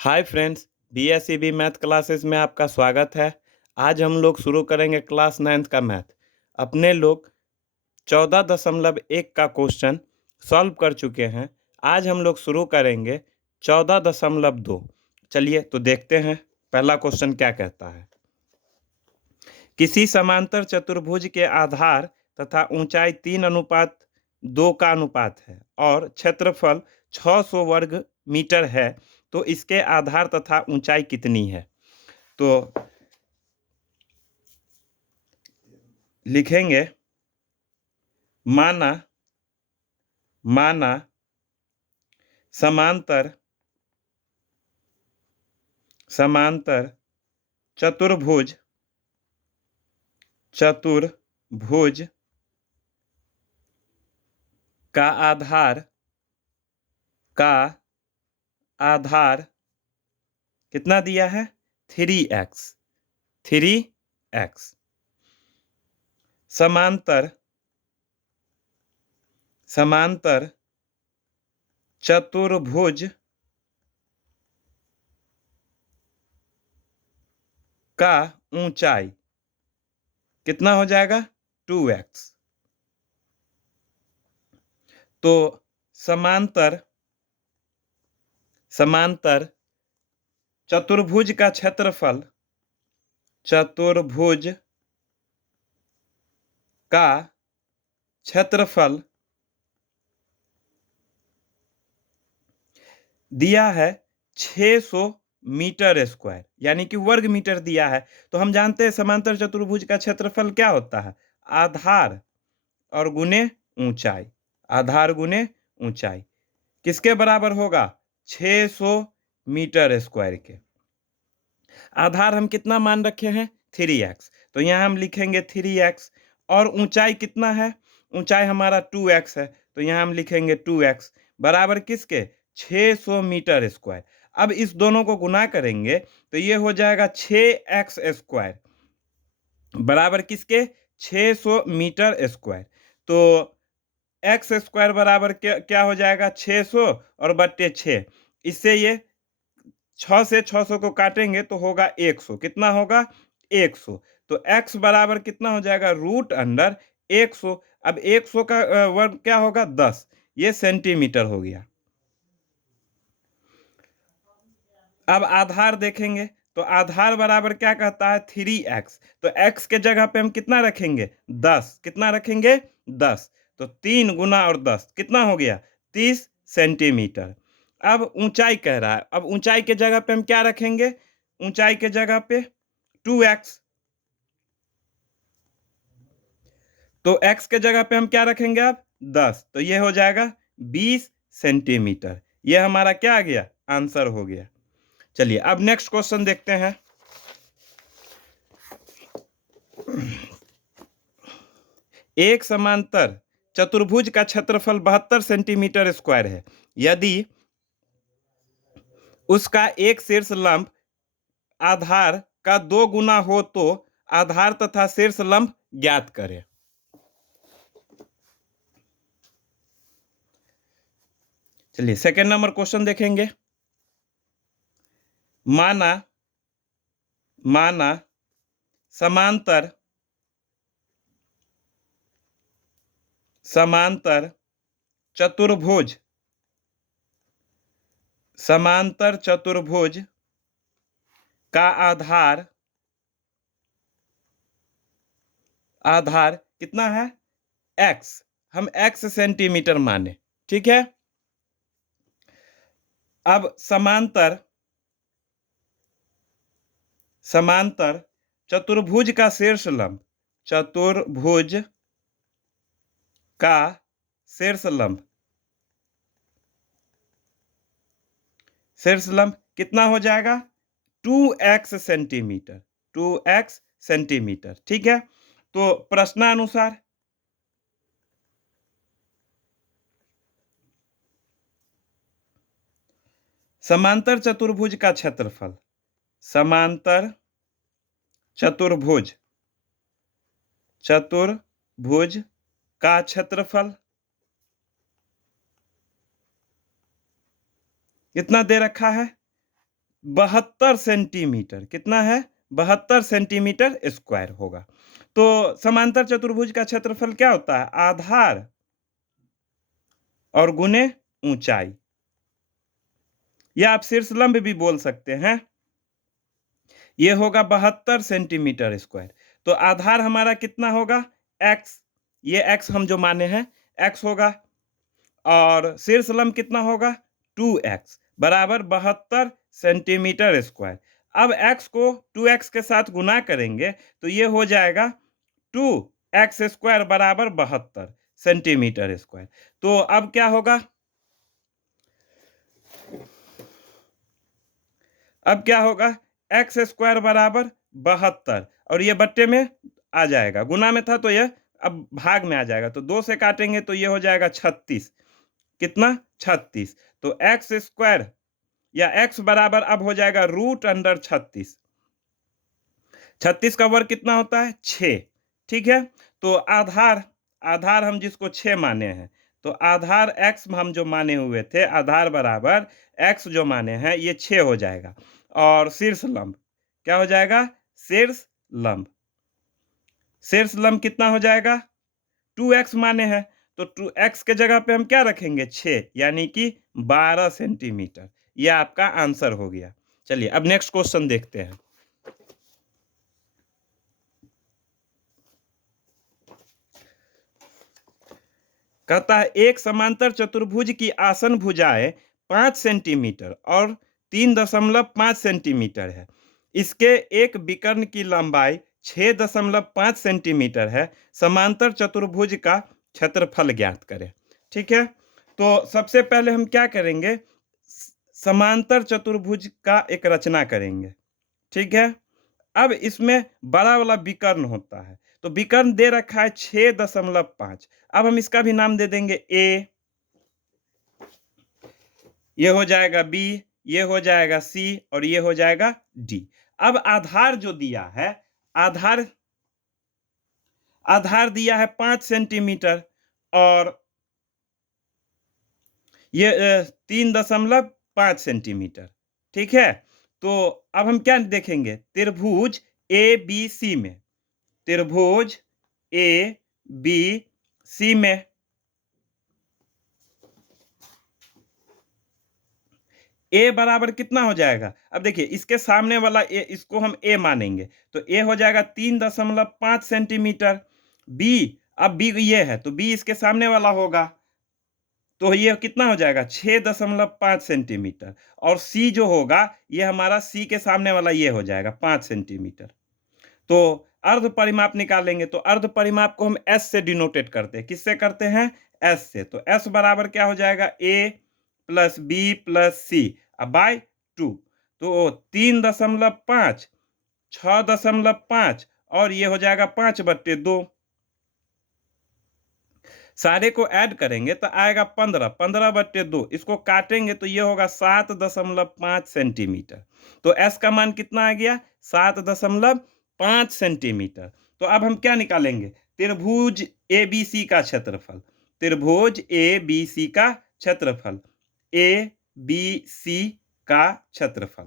Hi friends, BSEB math classes में आपका स्वागत है। आज हम लोग शुरू करेंगे क्लास 9th का मैथ। अपने लोग 14.1 का क्वेश्चन सॉल्व कर चुके हैं। आज हम लोग शुरू करेंगे 14.2। चलिए तो देखते हैं पहला क्वेश्चन क्या कहता है। किसी समांतर चतुर्भुज के आधार तथा ऊंचाई 3:2 का अनुपात है और क्षेत्रफल 600 वर्ग मीटर है, तो इसके आधार तथा ऊंचाई कितनी है। तो लिखेंगे माना माना समांतर समांतर चतुर्भुज चतुर्भुज का आधार कितना दिया है, 3x 3x। समांतर चतुर्भुज का ऊंचाई कितना हो जाएगा, 2x। तो समांतर चतुर्भुज का क्षेत्रफल दिया है 600 मीटर स्क्वायर, यानी कि वर्ग मीटर दिया है। तो हम जानते हैं समांतर चतुर्भुज का क्षेत्रफल क्या होता है, आधार और गुने ऊंचाई। आधार गुने ऊंचाई किसके बराबर होगा, 600 मीटर स्क्वायर के। आधार हम कितना मान रखे हैं, 3x, तो यहाँ हम लिखेंगे 3x। और ऊंचाई कितना है, ऊंचाई हमारा 2x है, तो यहाँ हम लिखेंगे 2x बराबर किसके, 600 मीटर स्क्वायर। अब इस दोनों को गुना करेंगे तो ये हो जाएगा 6x स्क्वायर बराबर किसके, 600 मीटर स्क्वायर। तो एक्स स्क्वायर बराबर क्या हो जाएगा, 600 और बट्टे 6। इससे ये 6 से 600 को काटेंगे तो होगा 100। कितना होगा, 100। तो x बराबर कितना हो जाएगा, √100। अब 100 का वर्ग क्या होगा, 10। ये सेंटीमीटर हो गया। अब आधार देखेंगे तो आधार बराबर क्या कहता है, 3x। तो x के जगह पे हम कितना रखेंगे, 10। कितना रखेंगे, 10। तो 3 गुना और 10 कितना हो गया, 30 सेंटीमीटर। अब ऊंचाई कह रहा है, अब ऊंचाई के जगह पे हम क्या रखेंगे, ऊंचाई के जगह पे 2x। तो x के जगह पे हम क्या रखेंगे, अब 10। तो ये हो जाएगा 20 सेंटीमीटर। ये हमारा क्या आ गया, आंसर हो गया। चलिए अब नेक्स्ट क्वेश्चन देखते हैं। एक समांतर चतुर्भुज का क्षेत्रफल 72 सेंटीमीटर स्क्वायर है। यदि उसका एक शीर्ष लंब आधार का 2 गुना हो तो आधार तथा शीर्ष लंब ज्ञात करें। चलिए सेकेंड नंबर क्वेश्चन देखेंगे। माना समांतर चतुर्भुज का आधार कितना है, x। हम x सेंटीमीटर माने, ठीक है। अब समांतर चतुर्भुज का शीर्ष लंब कितना हो जाएगा, 2x सेंटीमीटर, ठीक है। तो प्रश्नानुसार समांतर चतुर्भुज का क्षेत्रफल, समांतर चतुर्भुज का क्षेत्रफल कितना दे रखा है, 72 सेंटीमीटर। कितना है? 72 सेंटीमीटर स्क्वायर होगा। तो समांतर चतुर्भुज का क्षेत्रफल क्या होता है? आधार और गुने ऊंचाई, या आप शीर्षलंब भी बोल सकते हैं। ये होगा 72 सेंटीमीटर स्क्वायर। तो आधार हमारा कितना होगा? x, ये x हम जो माने हैं x होगा, और शीर्षलंब कितना होगा? 2x बराबर 72 सेंटीमीटर स्क्वायर। अब x को 2x के साथ गुना करेंगे तो ये हो जाएगा 2x स्क्वायर बराबर 72 सेंटीमीटर स्क्वायर। तो अब क्या होगा? अब क्या होगा? एक्स स्क्वायर बराबर 72, और ये बट्टे में आ जाएगा, गुना में था तो ये अब भाग में आ जाएगा, तो 2 से काटेंगे तो ये हो जाएगा 36। कितना? 36। तो एक्स स्क्वायर या एक्स बराबर अब हो जाएगा रूट अंडर 36। 36 का वर्ग कितना होता है? 6। ठीक है, तो आधार, आधार हम जिसको 6 माने हैं, तो आधार x हम जो माने हुए थे, आधार बराबर x जो माने हैं ये 6 हो जाएगा। और शीर्ष लंब क्या हो जाएगा? शीर्ष लंब, शीर्ष लंब कितना हो जाएगा? 2x माने हैं, तो 2x के जगह पे हम क्या रखेंगे? 6, यानी कि 12 सेंटीमीटर। यह आपका आंसर हो गया। चलिए अब नेक्स्ट क्वेश्चन देखते हैं। कहता है एक समांतर चतुर्भुज की आसन भुजाएं 5 सेंटीमीटर और 3.5 सेंटीमीटर है। इसके एक विकर्ण की लंबाई 6.5 सेंटीमीटर है। समांतर चतुर्भुज का क्षेत्रफल ज्ञात करें। ठीक है, तो सबसे पहले हम क्या करेंगे? समांतर चतुर्भुज का एक रचना करेंगे। ठीक है, अब इसमें बड़ा वाला विकर्ण होता है, तो विकर्ण दे रखा है 6.5। अब हम इसका भी नाम दे देंगे ए, ये हो जाएगा बी, ये हो जाएगा सी, और ये हो जाएगा डी। अब आधार जो दिया है, आधार आधार दिया है 5 सेंटीमीटर, और ये 3.5 सेंटीमीटर। ठीक है, तो अब हम क्या देखेंगे? त्रिभुज ए बी सी में, त्रिभुज ए बी सी में ए बराबर कितना हो जाएगा? अब देखिए इसके सामने वाला ए, इसको हम ए मानेंगे, तो ए हो जाएगा 3.5 सेंटीमीटर। बी, अब बी ये है तो बी इसके सामने वाला होगा, तो ये कितना हो जाएगा? 6.5 सेंटीमीटर। और सी जो होगा ये हमारा सी के सामने वाला ये हो जाएगा 5 सेंटीमीटर। तो अर्ध परिमाप निकालेंगे, तो अर्ध परिमाप को हम एस से डिनोटेट करते हैं। किससे करते हैं? एस से। तो एस बराबर क्या हो जाएगा? ए प्लस बी प्लस सी बाय 2। तो 3.5, 6.5, और ये हो जाएगा 5/2। सारे को ऐड करेंगे तो आएगा 15, 15/2। इसको काटेंगे तो ये होगा 7.5 सेंटीमीटर। तो एस का मान कितना आ गया? 7.5 सेंटीमीटर। तो अब हम क्या निकालेंगे? त्रिभुज ए बी सी का क्षेत्रफल, त्रिभुज ए बी सी का क्षेत्रफल, ए बी सी का क्षेत्रफल,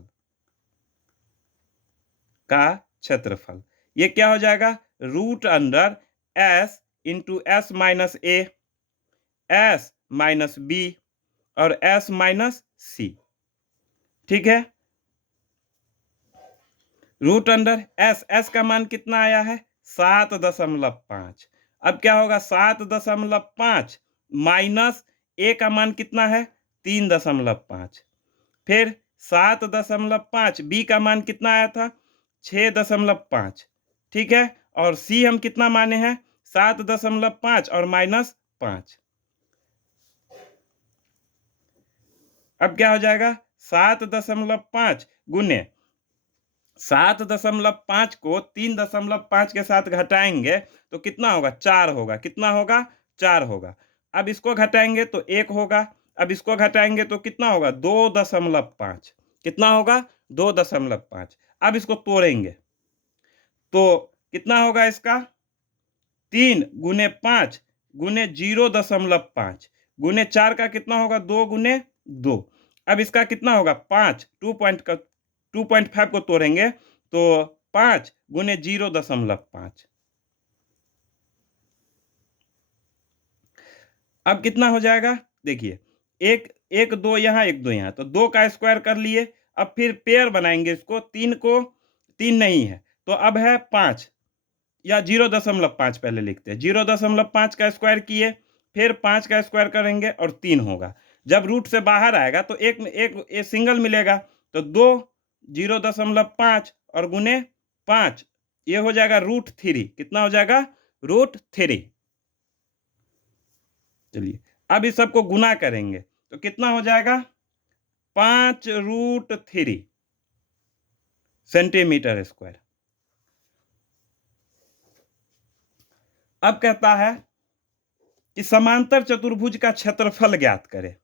का क्षेत्रफल ये क्या हो जाएगा? Root under S into S minus A, S minus B, और एस माइनस सी। ठीक है, रूट अंडर एस, एस का मान कितना आया है? 7.5। अब क्या होगा? 7.5 माइनस ए का मान कितना है? 3.5। फिर 7.5, बी का मान कितना आया था? 6.5। ठीक है, और सी हम कितना माने हैं? 7.5 और माइनस 5। अब क्या हो जाएगा? 7.5 गुने 7.5 को 3.5 के साथ घटाएंगे तो कितना होगा? 4 होगा। कितना होगा? 4 होगा। अब इसको घटाएंगे तो 1 होगा। अब इसको घटाएंगे तो कितना होगा? 2.5। कितना होगा? 2.5। अब इसको तोड़ेंगे तो कितना होगा इसका? 3 गुने 5 गुने 0.5 गुने 4 का कितना होगा? 2 गुने 2। अब इसका कितना होगा? 5, 2 पॉइंट का 2.5 को तोड़ेंगे तो 5 गुने 0.5। अब कितना हो जाएगा देखिए, एक एक दो यहाँ, एक दो यहाँ, तो 2 का स्क्वायर कर लिए। अब फिर पेयर बनाएंगे इसको, 3 को, 3 नहीं है तो अब है 5 या 0.5 पहले लिखते हैं। 0.5 का स्क्वायर किए, फिर 5 का स्क्वायर करेंगे और 3 होगा। जब रूट से बाहर आएगा तो एक सिंगल मिलेगा, तो 2 0.5 और गुने 5, ये हो जाएगा √3। कितना हो जाएगा? √3। चलिए अब इस सबको गुना करेंगे तो कितना हो जाएगा? 5√3 सेंटीमीटर स्क्वायर। अब कहता है कि समांतर चतुर्भुज का क्षेत्रफल ज्ञात करें।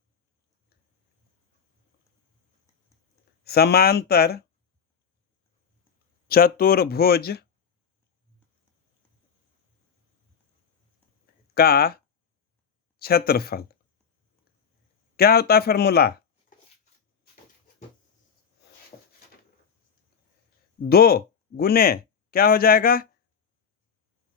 समांतर चतुर्भुज का क्षेत्रफल क्या होता है? फॉर्मूला 2 गुने क्या हो जाएगा?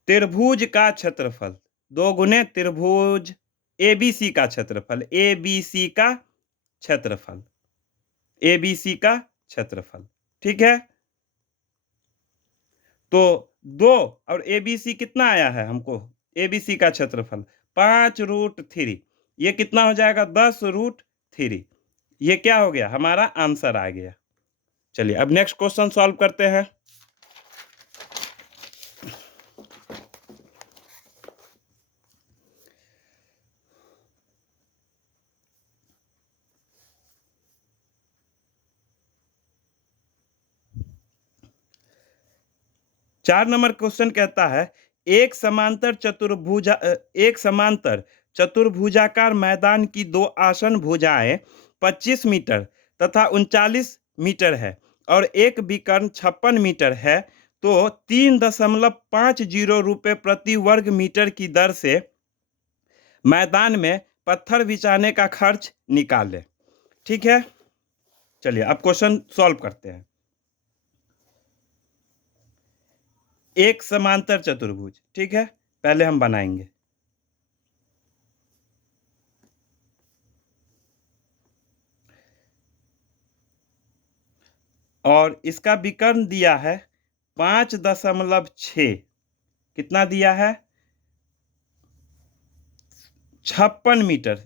त्रिभुज का क्षेत्रफल। 2 गुने त्रिभुज एबीसी का क्षेत्रफल। एबीसी का क्षेत्रफल। एबीसी का क्षेत्रफल। ठीक है, तो 2 और एबीसी कितना आया है हमको? एबीसी का क्षेत्रफल 5√3, ये कितना हो जाएगा? 10√3। ये क्या हो गया? हमारा आंसर आ गया। चलिए अब नेक्स्ट क्वेश्चन सॉल्व करते हैं। चार नंबर क्वेश्चन कहता है एक समांतर चतुर्भुजाकार मैदान की दो आसन भुजाएं 25 मीटर तथा 39 मीटर है और एक विकर्ण 56 मीटर है, तो 3.50 रुपये प्रति वर्ग मीटर की दर से मैदान में पत्थर बिछाने का खर्च निकाले। ठीक है, चलिए अब क्वेश्चन सॉल्व करते हैं। एक समांतर चतुर्भुज, ठीक है, पहले हम बनाएंगे। और इसका विकर्ण दिया है 5.6। कितना दिया है? 56 मीटर,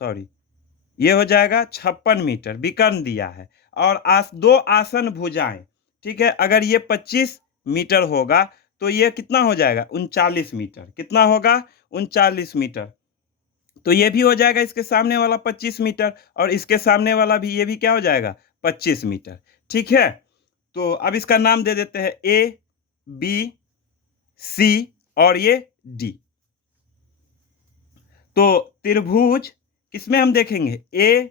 सॉरी ये हो जाएगा 56 मीटर विकर्ण दिया है। और दो आसन भुजाएं, ठीक है, अगर ये 25 मीटर होगा तो ये कितना हो जाएगा? 39 मीटर। कितना होगा? 39 मीटर। तो ये भी हो जाएगा इसके सामने वाला 25 मीटर और इसके सामने वाला भी, ये भी क्या हो जाएगा? 25 मीटर। ठीक है, तो अब इसका नाम दे देते हैं ए, बी, सी और ये डी। तो त्रिभुज किसमें हम देखेंगे? ए,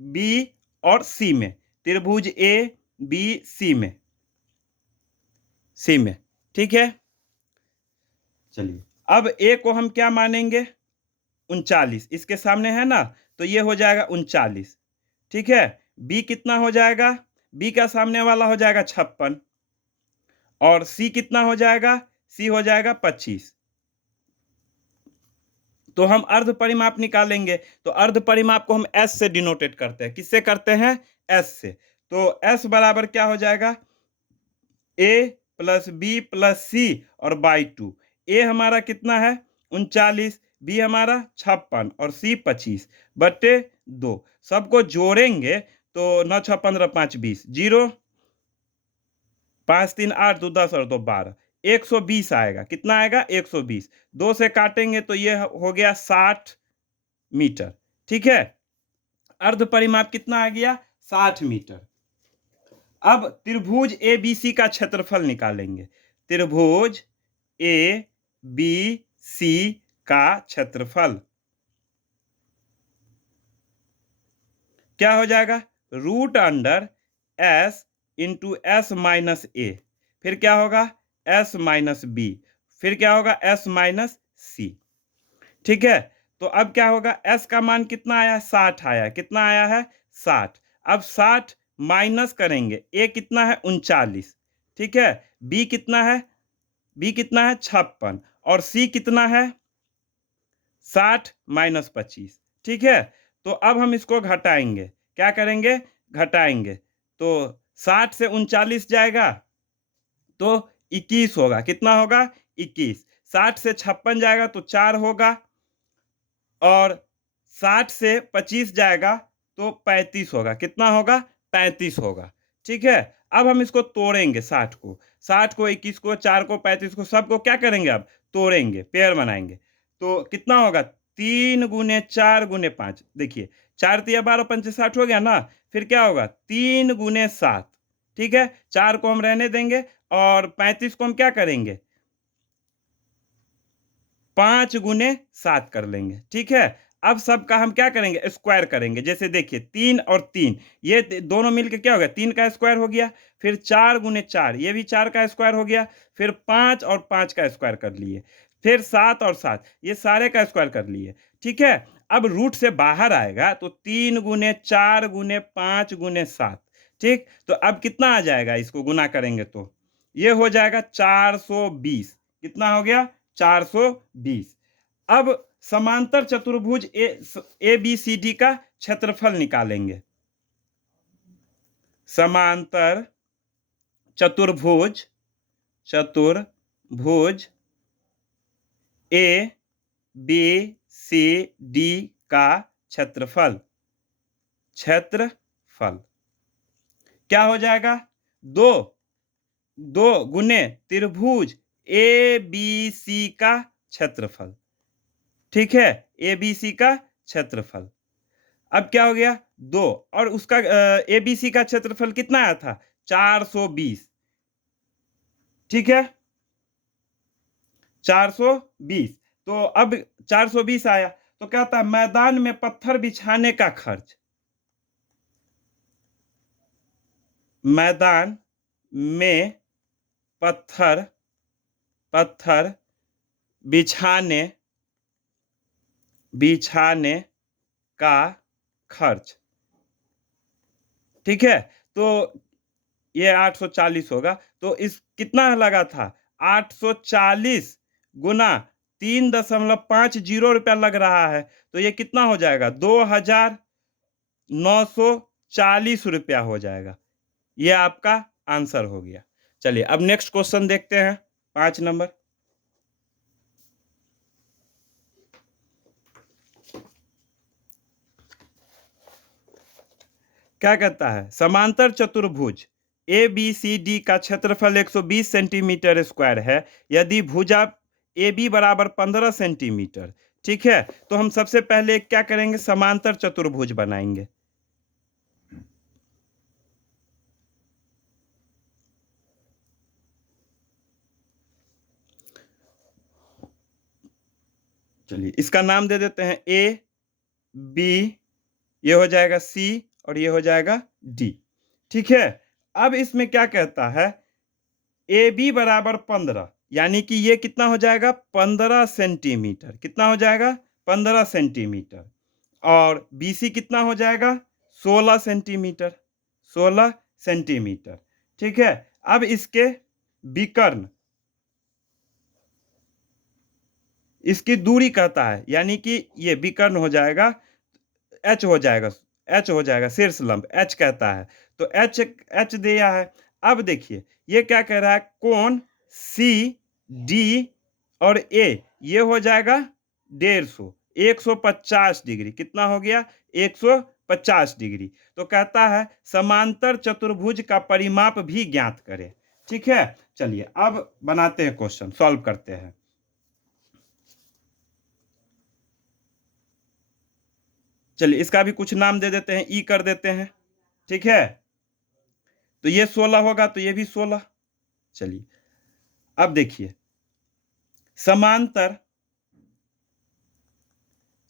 बी और सी में। त्रिभुज ए, बी, सी में, सी में। ठीक है, चलिए अब ए को हम क्या मानेंगे? 39, इसके सामने है ना, तो ये हो जाएगा 39। ठीक है, बी कितना हो जाएगा? बी का सामने वाला हो जाएगा 56 और सी कितना हो जाएगा? सी हो जाएगा 25। तो हम अर्ध परिमाप निकालेंगे, तो अर्ध परिमाप को हम एस से डिनोटेट करते हैं। किससे करते हैं? एस से। तो एस बराबर क्या हो जाएगा? ए प्लस बी प्लस सी और बाई 2। ए हमारा कितना है? 39, बी हमारा 56 और सी 25 बटे 2। सबको जोड़ेंगे तो 9 6 15 5 20, 0 5 3 8 2 10 और 2 12, 120 आएगा। कितना आएगा? 120। 2 से काटेंगे तो ये हो गया 60 मीटर। ठीक है, अर्ध परिमाप कितना आ गया? 60 मीटर। अब त्रिभुज ए बी सी का क्षेत्रफल निकालेंगे। त्रिभुज ए बी सी का क्षेत्रफल क्या हो जाएगा? √S इंटू एस माइनस ए, फिर क्या होगा? एस माइनस बी, फिर क्या होगा? S minus C. ठीक है, तो अब क्या होगा? एस का मान कितना आया? 60 आया। कितना आया है? 60। अब 60 माइनस करेंगे, ए कितना है 39, ठीक है, बी कितना है, बी कितना है 56 और सी कितना है 60 माइनस 25, ठीक है। तो अब हम इसको घटाएंगे, क्या करेंगे, घटाएंगे, तो 60 से 39 जाएगा तो 21 होगा, कितना होगा 21, 60 से 56 जाएगा तो 4 होगा और 60 से 25 जाएगा तो 35 होगा, कितना होगा 35 होगा, ठीक है। अब हम इसको तोड़ेंगे, 60 को, 60 को 21 को 4 को 35 को सबको क्या करेंगे, अब तोड़ेंगे, पेयर बनाएंगे, तो कितना होगा 3 गुने 4 गुने 5, देखिए 4 तिया 12 पंचे 60 हो गया ना, फिर क्या होगा 3 गुने 7, ठीक है, 4 को हम रहने देंगे और 35 को हम क्या करेंगे 5 गुने 7 कर लेंगे, ठीक है। अब सबका हम क्या करेंगे स्क्वायर करेंगे, जैसे देखिए 3 और 3 ये दोनों मिलके क्या हो गया 3 का स्क्वायर हो गया, फिर 4 गुने 4 ये भी 4 का स्क्वायर हो गया, फिर 5 और 5 का स्क्वायर कर लिए, फिर 7 और 7 ये सारे का स्क्वायर कर लिए, ठीक है। अब रूट से बाहर आएगा तो 3 गुने 4 गुने 5 गुने 7, ठीक, तो अब कितना आ जाएगा, इसको गुना करेंगे तो ये हो जाएगा 420, कितना हो गया 420। अब समांतर चतुर्भुज ए बी सी डी का क्षेत्रफल निकालेंगे, समांतर चतुर्भुज चतुर्भुज ए बी सी डी का क्षेत्रफल, क्षेत्रफल क्या हो जाएगा, दो दो गुने त्रिभुज ए बी सी का क्षेत्रफल, ठीक है, ए बी सी का क्षेत्रफल। अब क्या हो गया दो और उसका ए बी सी का क्षेत्रफल कितना आया था 420, ठीक है 420, तो अब 420 आया तो कहता है मैदान में पत्थर बिछाने का खर्च, मैदान में पत्थर पत्थर बिछाने बिछाने का खर्च, ठीक है, तो ये 840 होगा, तो इस कितना लगा था 840 गुना 3.50 रुपया लग रहा है, तो ये कितना हो जाएगा 2940 रुपया हो जाएगा, ये आपका आंसर हो गया। चलिए अब नेक्स्ट क्वेश्चन देखते हैं 5 नंबर। क्या कहता है समांतर चतुर्भुज ए बी सी डी का क्षेत्रफल 120 सेंटीमीटर स्क्वायर है यदि भुजा ए बी बराबर 15 सेंटीमीटर, ठीक है, तो हम सबसे पहले क्या करेंगे समांतर चतुर्भुज बनाएंगे, चलिए इसका नाम दे देते हैं ए बी, ये हो जाएगा सी और ये हो जाएगा डी, ठीक है। अब इसमें क्या कहता है ए बी बराबर 15 यानी कि ये कितना हो जाएगा 15 सेंटीमीटर, कितना हो जाएगा 15 सेंटीमीटर और बी सी कितना हो जाएगा 16 सेंटीमीटर, 16 सेंटीमीटर, ठीक है। अब इसके विकर्ण, इसकी दूरी कहता है यानी कि ये विकर्ण हो जाएगा एच हो जाएगा, एच हो जाएगा शीर्ष लंब एच कहता है, तो एच एच दिया है। अब देखिए ये क्या कह रहा है कोण सी डी और ए ये हो जाएगा 150 150 डिग्री, कितना हो गया 150 डिग्री, तो कहता है समांतर चतुर्भुज का परिमाप भी ज्ञात करें, ठीक है। चलिए अब बनाते हैं क्वेश्चन, सॉल्व करते हैं। चलिए इसका भी कुछ नाम दे देते हैं, ई कर देते हैं, ठीक है, तो ये 16 होगा तो ये भी 16। चलिए अब देखिए समांतर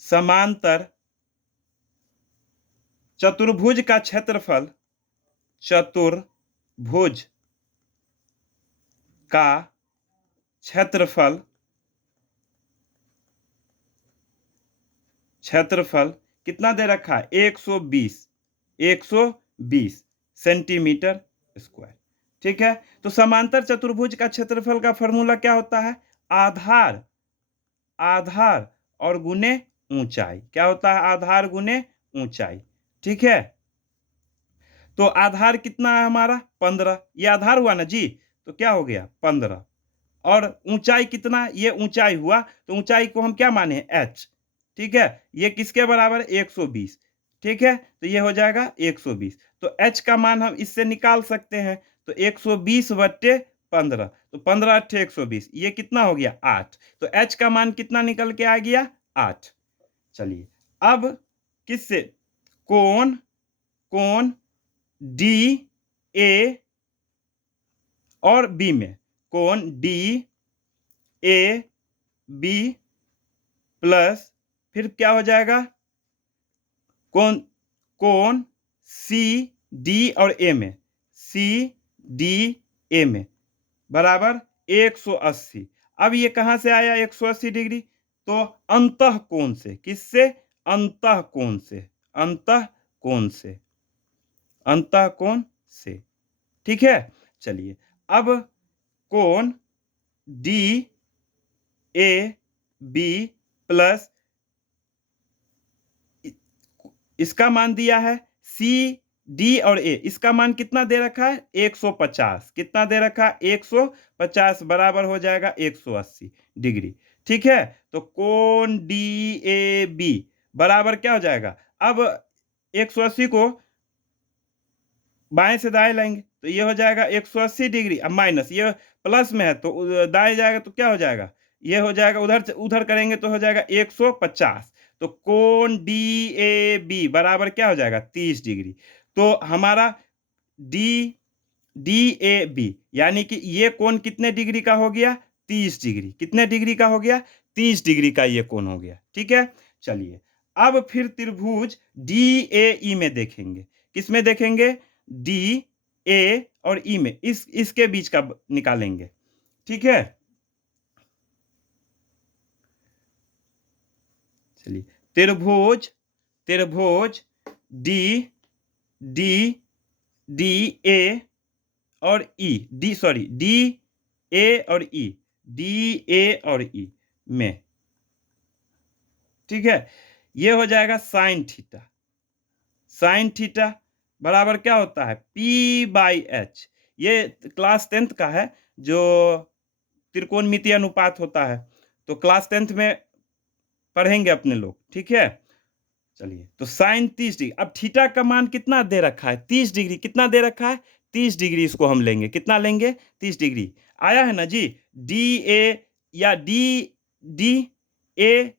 समांतर चतुर्भुज का क्षेत्रफल, चतुर्भुज का क्षेत्रफल क्षेत्रफल कितना दे रखा है 120, 120, सेंटीमीटर स्क्वायर। ठीक है, तो समांतर चतुर्भुज का क्षेत्रफल का फॉर्मूला क्या होता है? आधार, आधार और गुने ऊंचाई। क्या होता है? आधार गुने ऊंचाई। ठीक है, तो आधार कितना है हमारा? 15। ये आधार हुआ ना जी, तो क्या हो गया? 15। और ऊंचाई कितना? ये ऊंचाई हुआ, तो ऊंचाई को हम क्या माने? एच। ठीक है, ये किसके बराबर है? 120। ठीक है, तो ये हो जाएगा 120। तो एच का मान हम इससे निकाल सकते हैं, तो 120 बट्टे 15, तो 15 अट्ठे 120, ये कितना हो गया? 8। तो एच का मान कितना निकल के आ गया? 8। चलिए, अब किससे? कोण, कोण डी ए और बी में, कोण डी ए बी प्लस, फिर क्या हो जाएगा? कोण, कोण सी डी और ए में, सी डी ए में बराबर 180। अब ये कहां से आया 180 डिग्री? तो अंतः कोण से। किससे? अंतः कोण से, अंतः कोण से, अंतः कोण से। ठीक है, चलिए, अब कोण डी ए बी प्लस, इसका मान दिया है सी डी और ए, इसका मान कितना दे रखा है? 150। कितना दे रखा है? 150 बराबर हो जाएगा 180 डिग्री। ठीक है, तो कोण डी ए बी बराबर क्या हो जाएगा? अब 180 को बाएं से दाएं लाएंगे, तो ये हो जाएगा 180 डिग्री। अब माइनस, ये प्लस में है तो दाएं जाएगा तो क्या हो जाएगा? ये हो जाएगा, उधर उधर करेंगे तो हो जाएगा 150। तो कोण डी ए बी बराबर क्या हो जाएगा? 30 डिग्री। तो हमारा डी डी ए बी यानी कि ये कोण कितने डिग्री का हो गया? 30 डिग्री। कितने डिग्री का हो गया? 30 डिग्री का ये कोण हो गया। ठीक है, चलिए, अब फिर त्रिभुज डी ए ई में देखेंगे। किसमें देखेंगे? डी ए और ई में, इसके बीच का निकालेंगे। ठीक है, चलिए, त्रिभुज, त्रिभुज डी डी डी ए और ई, डी सॉरी डी ए और ई, डी ए और ई में, ठीक है, ये हो जाएगा साइन थीटा। साइन थीटा बराबर क्या होता है? P by H. ये क्लास 10th का है, जो त्रिकोणमितीय अनुपात होता है, तो क्लास 10th में पढ़ेंगे अपने लोग। ठीक है, चलिए, तो साइन 30 डिग्री। अब थीटा का मान कितना दे रखा है? 30 डिग्री। कितना दे रखा है? 30 डिग्री। इसको हम लेंगे, कितना लेंगे? 30 डिग्री। आया है ना जी? डी ए या D D A,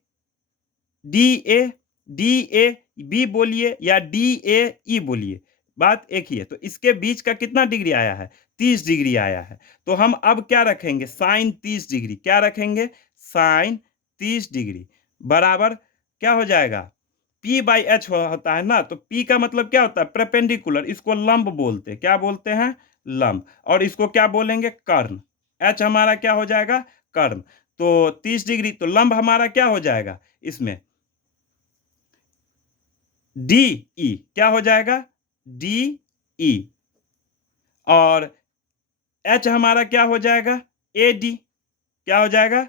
D A, D A B बोलिए या डी ए ई बोलिए, बात एक ही है। तो इसके बीच का कितना डिग्री आया है? 30 डिग्री आया है। तो हम अब क्या रखेंगे? Sine 30 degree. क्या रखेंगे? साइन 30 डिग्री बराबर क्या हो जाएगा? P बाई एच होता है ना, तो P का मतलब क्या होता है? परपेंडिकुलर। इसको लंब बोलते हैं। क्या बोलते हैं? लंब। और इसको क्या बोलेंगे? कर्ण। H हमारा क्या हो जाएगा? कर्ण। तो 30 डिग्री, तो लंब हमारा क्या हो जाएगा इसमें? D E. क्या हो जाएगा? D E. और एच हमारा क्या हो जाएगा? A D. क्या हो जाएगा?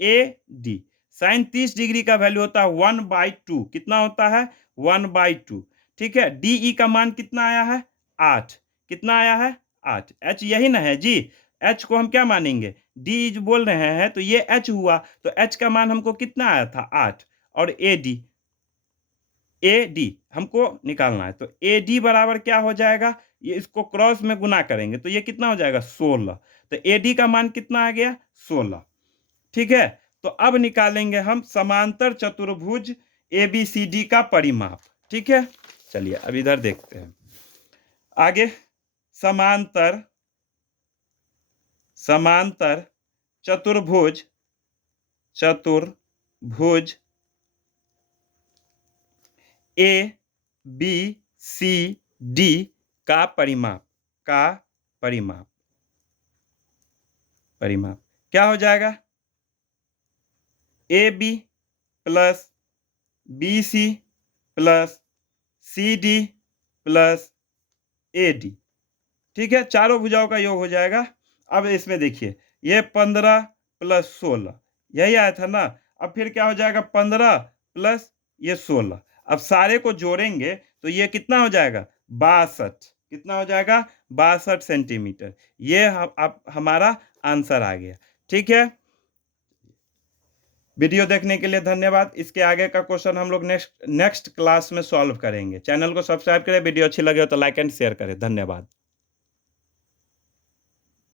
A D. साइन 30 डिग्री का वैल्यू होता है 1/2। कितना होता है? 1/2। ठीक है, डी ई का मान कितना आया है? 8। कितना आया है? 8। एच यही ना है जी? एच को हम क्या मानेंगे? डी जो बोल रहे हैं, तो ये एच हुआ, तो एच का मान हमको कितना आया था? 8। और ए डी, ए डी हमको निकालना है, तो ए डी बराबर क्या हो जाएगा? ये इसको क्रॉस में गुना करेंगे तो ये कितना हो जाएगा? 16। तो ए डी का मान कितना आ गया? 16। ठीक है, तो अब निकालेंगे हम समांतर चतुर्भुज एबीसीडी का परिमाप। ठीक है, चलिए अब इधर देखते हैं आगे। समांतर, समांतर चतुर्भुज, चतुर्भुज ए बी सी डी का परिमाप, का परिमाप, परिमाप क्या हो जाएगा? A B plus B C plus C D plus AD। ठीक है, चारों भुजाओं का योग हो जाएगा। अब इसमें देखिए, ये 15 प्लस 16 यही आया था ना। अब फिर क्या हो जाएगा, 15 प्लस ये 16। अब सारे को जोड़ेंगे तो ये कितना हो जाएगा, 62। कितना हो जाएगा, 62 सेंटीमीटर। ये अब हमारा आंसर आ गया। ठीक है, वीडियो देखने के लिए धन्यवाद। इसके आगे का क्वेश्चन हम लोग नेक्स्ट क्लास में सॉल्व करेंगे। चैनल को सब्सक्राइब करें, वीडियो अच्छी लगे हो तो लाइक एंड शेयर करें। धन्यवाद।